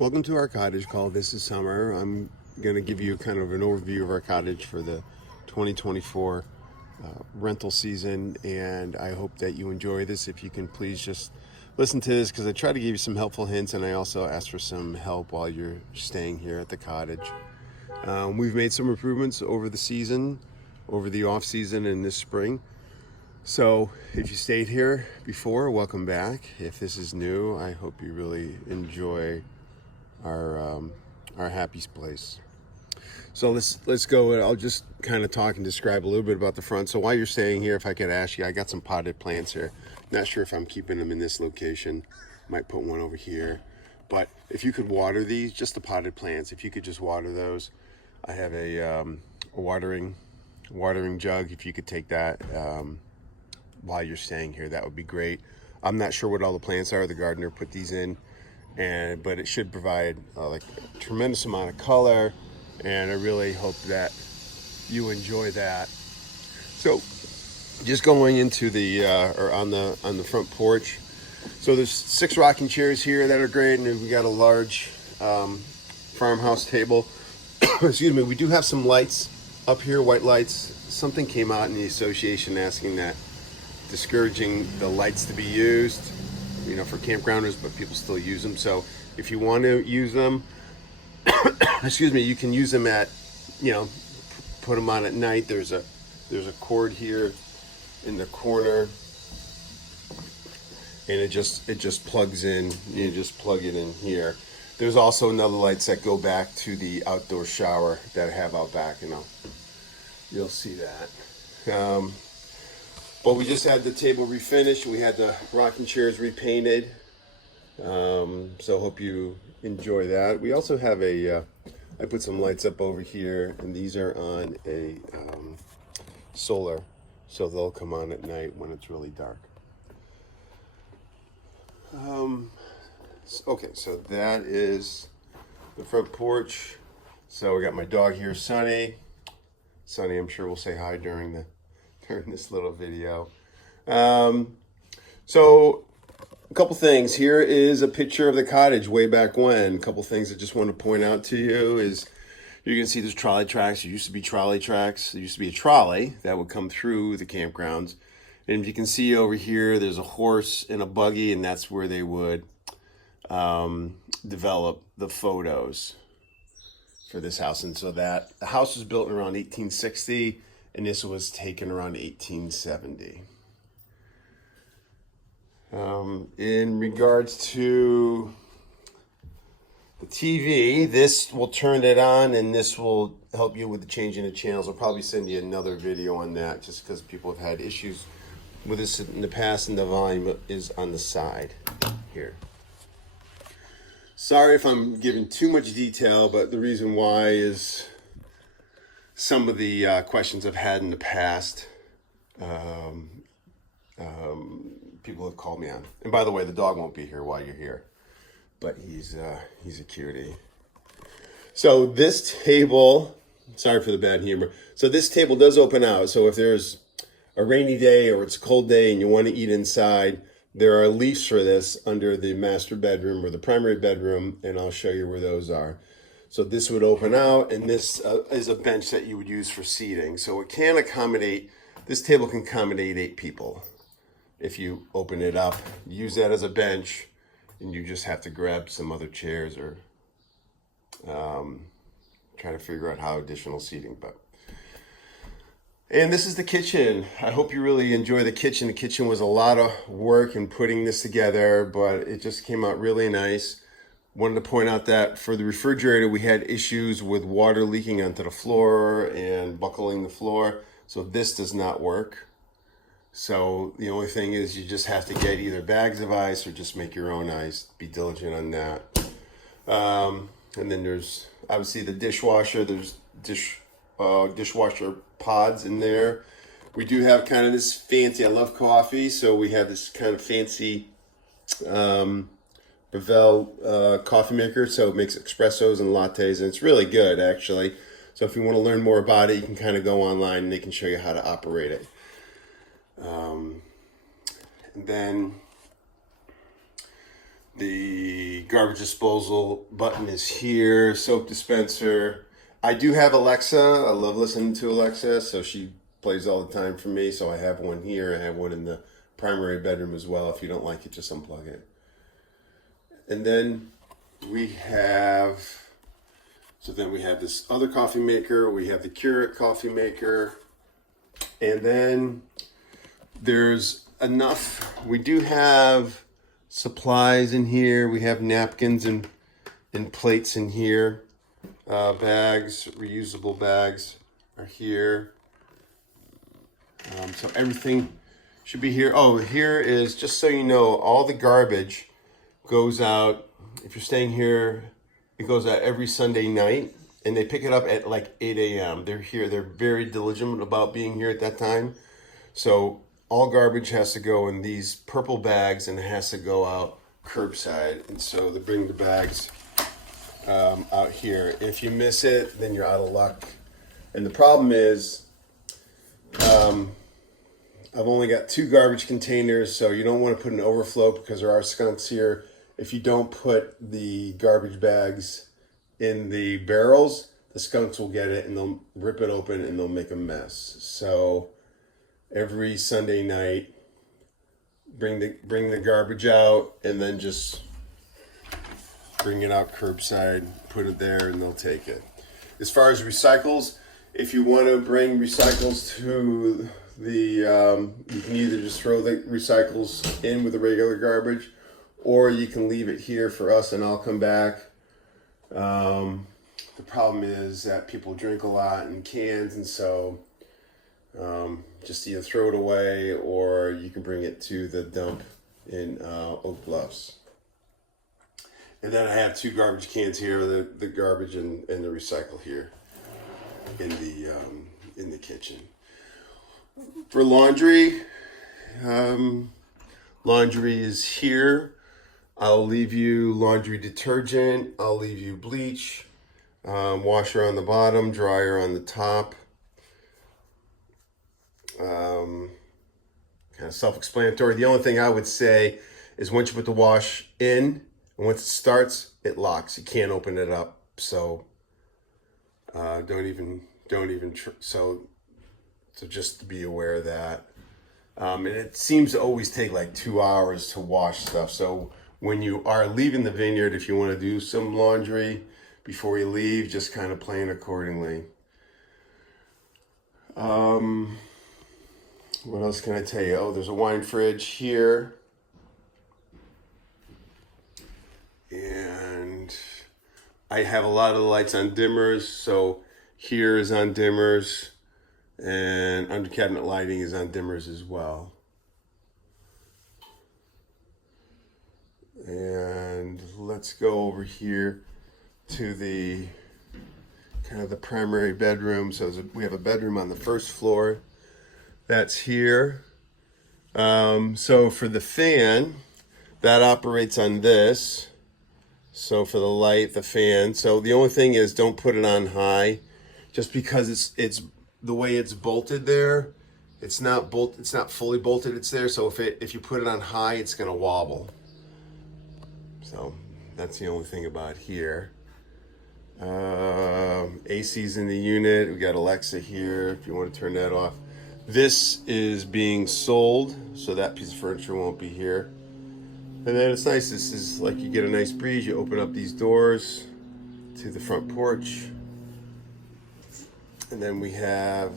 Welcome to our cottage call. This is Summer. I'm going to give you kind of an overview of our cottage for the 2024 rental season, and I hope that you enjoy this. If you can please just listen to this, because I try to give you some helpful hints, and I also ask for some help while you're staying here at the cottage. We've made some improvements over the season, over the off season and this spring. So if you stayed here before, welcome back. If this is new, I hope you really enjoy our um, our happy place. So let's go. I'll just kind of talk and describe a little bit about the front. So while you're staying here, if I could ask you, I got some potted plants here. Not sure if I'm keeping them in this location. Might put one over here. But if you could water these, just the potted plants, if you could just water those. I have a watering jug. If you could take that while you're staying here, that would be great. I'm not sure what all the plants are. The gardener put these in, but it should provide like a tremendous amount of color, and I really hope that you enjoy that. So just going into the or on the front porch, so there's 6 rocking chairs here that are great, and we got a large farmhouse table. Excuse me. We do have some lights up here, white lights. Something came out in the association asking that, discouraging the lights to be used, for campgrounders, but people still use them. So if you want to use them, excuse me, you can use them at, put them on at night. There's a cord here in the corner, and it just plugs in. You just plug it in here. There's also another lights that go back to the outdoor shower that I have out back, and you'll see that. But we just had the table refinished. We had the rocking chairs repainted. So hope you enjoy that. We also have I put some lights up over here, and these are on a solar, so they'll come on at night when it's really dark. Okay, so that is the front porch. So we got my dog here, Sunny. Sunny, I'm sure will say hi during this little video. So a couple things. Here is a picture of the cottage way back when. A couple things I just want to point out to you is you can see there's trolley tracks. There used to be trolley tracks. There used to be a trolley that would come through the campgrounds. And if you can see over here, there's a horse and a buggy, and that's where they would develop the photos for this house. And so that the house was built around 1860, and this was taken around 1870. In regards to the TV, this will turn it on, and this will help you with the changing of channels. I'll probably send you another video on that, just because people have had issues with this in the past, and the volume is on the side here. Sorry if I'm giving too much detail, but the reason why is some of the questions I've had in the past. People have called me on. And by the way, the dog won't be here while you're here, but he's a cutie. So this table, sorry for the bad humor. So this table does open out. So if there's a rainy day or it's a cold day and you want to eat inside, there are leaves for this under the master bedroom or the primary bedroom, and I'll show you where those are. So this would open out, and this is a bench that you would use for seating. So it can accommodate, this table can accommodate 8 people. If you open it up, use that as a bench, and you just have to grab some other chairs or try to figure out how additional seating. And this is the kitchen. I hope you really enjoy the kitchen. The kitchen was a lot of work in putting this together, but it just came out really nice. Wanted to point out that for the refrigerator, we had issues with water leaking onto the floor and buckling the floor. So this does not work. So the only thing is you just have to get either bags of ice or just make your own ice. Be diligent on that. And then there's obviously the dishwasher. There's dishwasher pods in there. We do have kind of this fancy, I love coffee, so we have this kind of fancy Breville coffee maker. So it makes espressos and lattes, and it's really good actually. So if you want to learn more about it, you can kind of go online and they can show you how to operate it. And then The garbage disposal button is here. Soap dispenser. I do have Alexa. I love listening to Alexa, so she plays all the time for me. So I have one here. I have one in the primary bedroom as well. If you don't like it, just unplug it. And then we have, this other coffee maker. We have the Keurig coffee maker. And then there's enough. We do have supplies in here. We have napkins and plates in here. Bags, reusable bags are here. So everything should be here. Oh, here is, just so you know, all the garbage goes out. If you're staying here, it goes out every Sunday night, and they pick it up at like 8 a.m. They're here. They're very diligent about being here at that time. So all garbage has to go in these purple bags, and it has to go out curbside. And so they bring the bags out here. If you miss it, then you're out of luck. And the problem is, I've only got 2 garbage containers, so you don't want to put an overflow because there are skunks here. If you don't put the garbage bags in the barrels, the skunks will get it and they'll rip it open and they'll make a mess. So every Sunday night, bring the garbage out and then just bring it out curbside, put it there, and they'll take it. As far as recycles, if you want to bring recycles to the, you can either just throw the recycles in with the regular garbage, or you can leave it here for us and I'll come back. The problem is that people drink a lot in cans, and so just either throw it away or you can bring it to the dump in Oak Bluffs. And then I have 2 garbage cans here, the garbage and the recycle here in the kitchen. For laundry, laundry is here. I'll leave you laundry detergent. I'll leave you bleach, washer on the bottom, dryer on the top. Kind of self-explanatory. The only thing I would say is once you put the wash in, and once it starts, it locks. You can't open it up. So so just to be aware of that. And it seems to always take like 2 hours to wash stuff. So when you are leaving the vineyard, if you want to do some laundry before you leave, just kind of plan accordingly. What else can I tell you? Oh, there's a wine fridge here. And I have a lot of the lights on dimmers. So here is on dimmers. And under cabinet lighting is on dimmers as well. And let's go over here to the kind of the primary bedroom. So we have a bedroom on the first floor. That's here. So for the fan, that operates on this. So for the light, the fan. So the only thing is, don't put it on high, just because it's the way it's bolted there. It's not fully bolted. It's there. So if you put it on high, it's gonna wobble. So that's the only thing about here. AC's in the unit. We got Alexa here if you want to turn that off. This is being sold, so that piece of furniture won't be here. And then it's nice. This is like, you get a nice breeze. You open up these doors to the front porch. And then we have,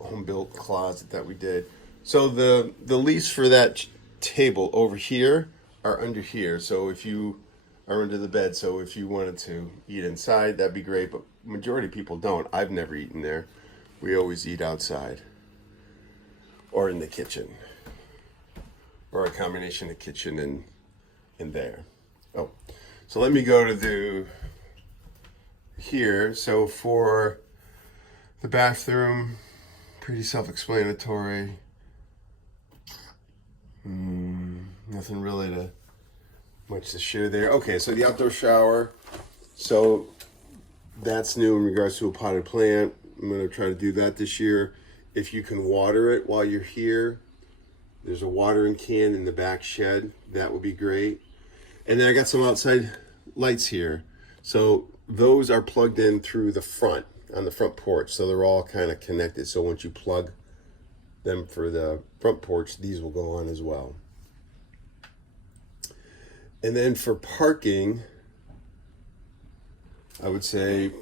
home-built closet that we did. So the leaves for that table over here are under here. So if you are under the bed, so if you wanted to eat inside, that'd be great. But majority of people don't. I've never eaten there. We always eat outside or in the kitchen, or a combination of kitchen and there. Oh, so let me go to here. So for the bathroom, pretty self-explanatory. Nothing really much to share there. Okay, so the outdoor shower. So that's new in regards to a potted plant. I'm going to try to do that this year. If you can water it while you're here, There's a watering can in the back shed. That would be great. And then I got some outside lights here. So those are plugged in through the front, on the front porch. So they're all kind of connected. So once you plug them for the front porch, these will go on as well. And then for parking, I would say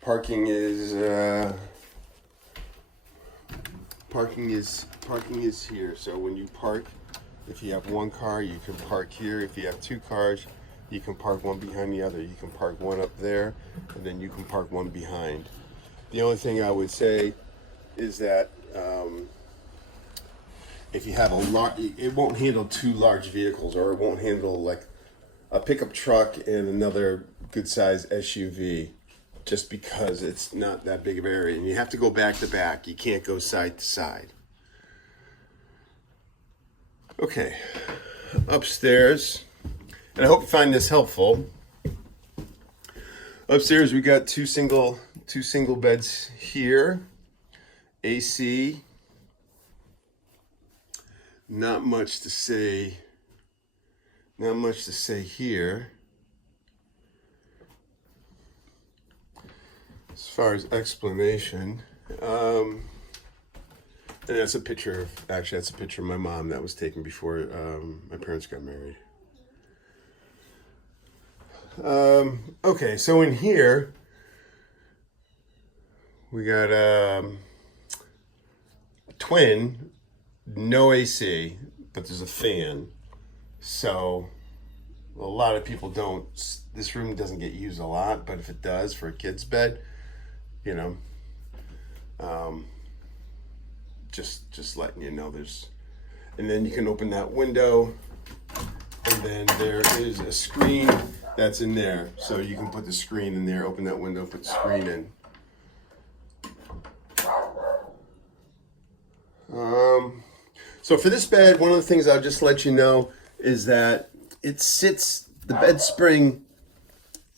parking is here. So when you park, if you have one car, you can park here. If you have two cars, you can park one behind the other. You can park one up there, and then you can park one behind. The only thing I would say is that if you have a lot, it won't handle two large vehicles, or it won't handle like a pickup truck and another good size SUV, just because it's not that big of an area. And you have to go back to back. You can't go side to side. Okay, upstairs, and I hope you find this helpful. Upstairs we got two single beds here. AC. Not much to say here. As far as explanation, and that's a picture of my mom that was taken before my parents got married. Okay, so in here we got a twin, no AC, but there's a fan. So a lot of people don't. This room doesn't get used a lot, but if it does for a kid's bed, you know, just letting you know there's. And then you can open that window, and then there is a screen that's in there, so you can put the screen in there. Open that window, put the screen in. So for this bed, one of the things I'll just let you know is that the bed spring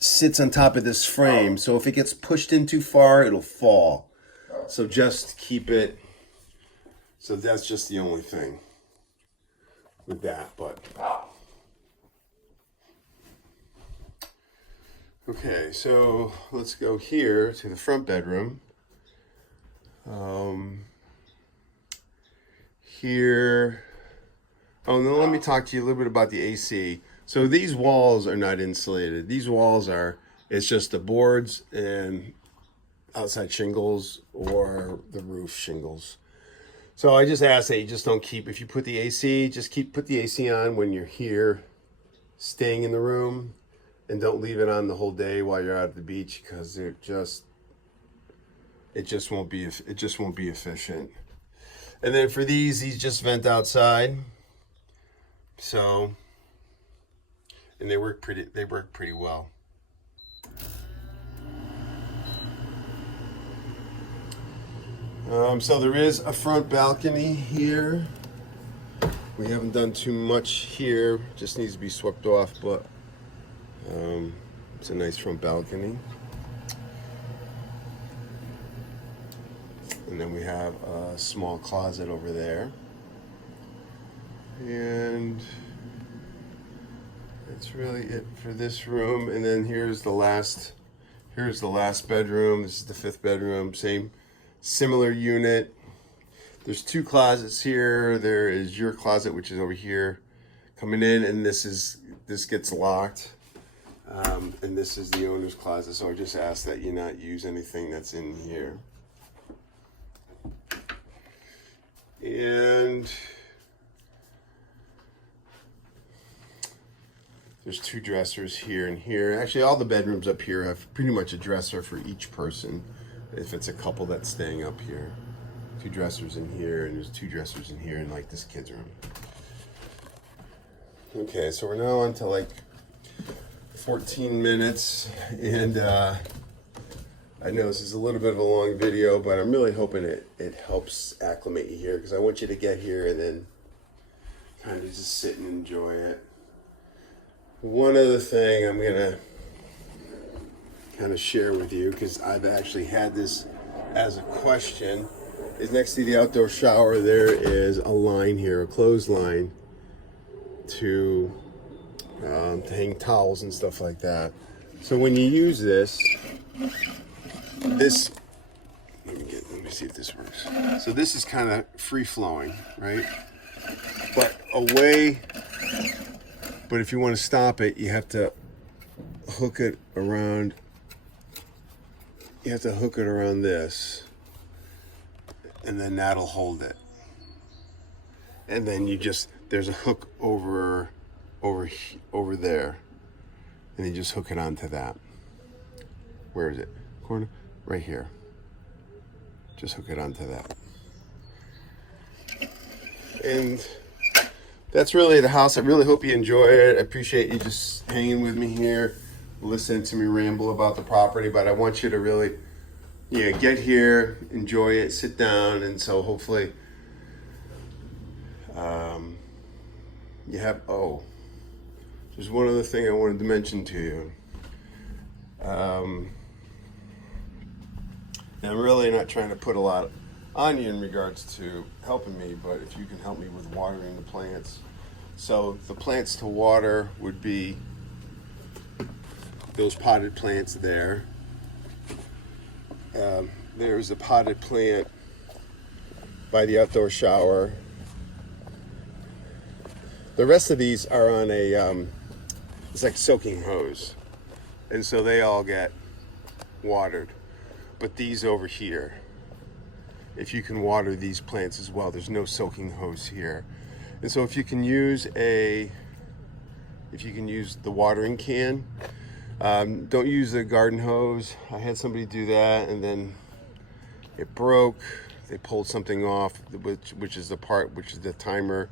sits on top of this frame. So if it gets pushed in too far, it'll fall. So just keep it. So that's just the only thing with that, but. Okay, so let's go here to the front bedroom. Here, now let me talk to you a little bit about the AC. So these walls are not insulated. These walls it's just the boards and outside shingles or the roof shingles. So I just ask that you just don't if you put the AC, put the AC on when you're here, staying in the room, and don't leave it on the whole day while you're out at the beach, because it just won't be efficient. And then for these just vent outside. So, and they work pretty well. So there is a front balcony here. We haven't done too much here, just needs to be swept off, but it's a nice front balcony. And then we have a small closet over there. And that's really it for this room. And then here's the last bedroom. This is the fifth bedroom, similar unit. There's two closets here. There is your closet, which is over here coming in, and this gets locked. And this is the owner's closet. So I just ask that you not use anything that's in here. And there's two dressers here and here. Actually, all the bedrooms up here have pretty much a dresser for each person. If it's a couple that's staying up here. Two dressers in here, and there's two dressers in here in like this kid's room. Okay, so we're now on to like 14 minutes, and I know this is a little bit of a long video, but I'm really hoping it helps acclimate you here, because I want you to get here and then kind of just sit and enjoy it. One other thing I'm gonna kind of share with you, because I've actually had this as a question is next to the outdoor shower, there is a line here, a clothesline to hang towels and stuff like that. So when you use this, let me see if this works. So this is kind of free flowing, right? But if you want to stop it, you have to hook it around. You have to hook it around this, and then that'll hold it. And then there's a hook over there, and you just hook it onto that. Where is it? Corner? Right here. Just hook it onto that. And that's really the house. I really hope you enjoy it. I appreciate you just hanging with me here, listening to me ramble about the property, but I want you to really, get here, enjoy it, sit down, and so hopefully you have, there's one other thing I wanted to mention to you. And I'm really not trying to put a lot on you in regards to helping me, but if you can help me with watering the plants. So the plants to water would be those potted plants there. There's a potted plant by the outdoor shower. The rest of these are on it's like soaking hose. And so they all get watered. But these over here, if you can water these plants as well, there's no soaking hose here. And so if you can use the watering can, don't use the garden hose. I had somebody do that and then it broke. They pulled something off, which is the timer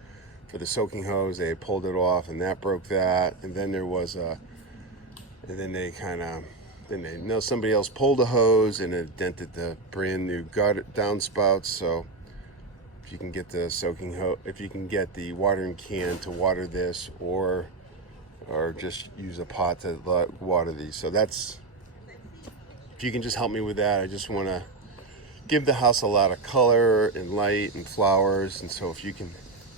for the soaking hose. They pulled it off and that broke that. And then somebody else pulled a hose and it dented the brand new downspouts. So if you can get the if you can get the watering can to water this, or just use a pot to water these. So if you can just help me with that. I just want to give the house a lot of color and light and flowers, and so if you can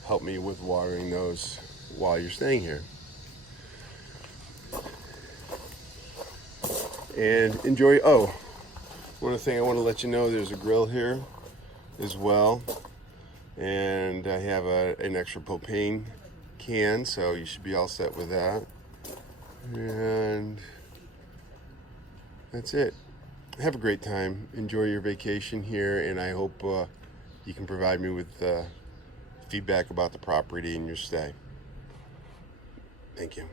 help me with watering those while you're staying here. And enjoy. One other thing I want to let you know, there's a grill here as well, and I have an extra propane can, so you should be all set with that. And that's it. Have a great time. Enjoy your vacation here, and I hope you can provide me with feedback about the property and your stay. Thank you.